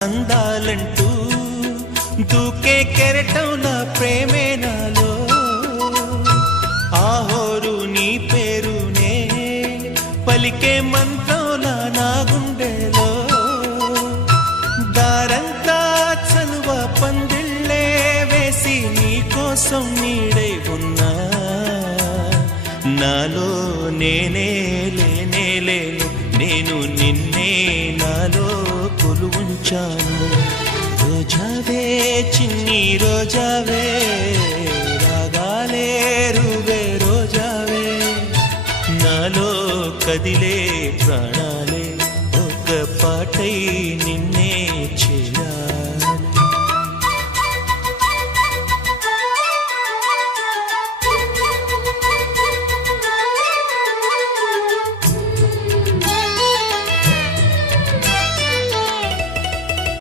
అందాలంటూ దూకే కెరటం నా ప్రేమే నాలో ఆహోరు నీ పేరునే పలికే మంత్రంలా నా గుండెలో దారంతా చలువ పందిళ్ళే వేసి నీ కోసం నీడై ఉన్నా నాలో నేనే లేనే లేను నేను నిన్నే నాలో కొలువుంచాను రోజావే చిన్ని రోజావే రాగాలే రువే రోజావే నాలో కదిలే ప్రాణ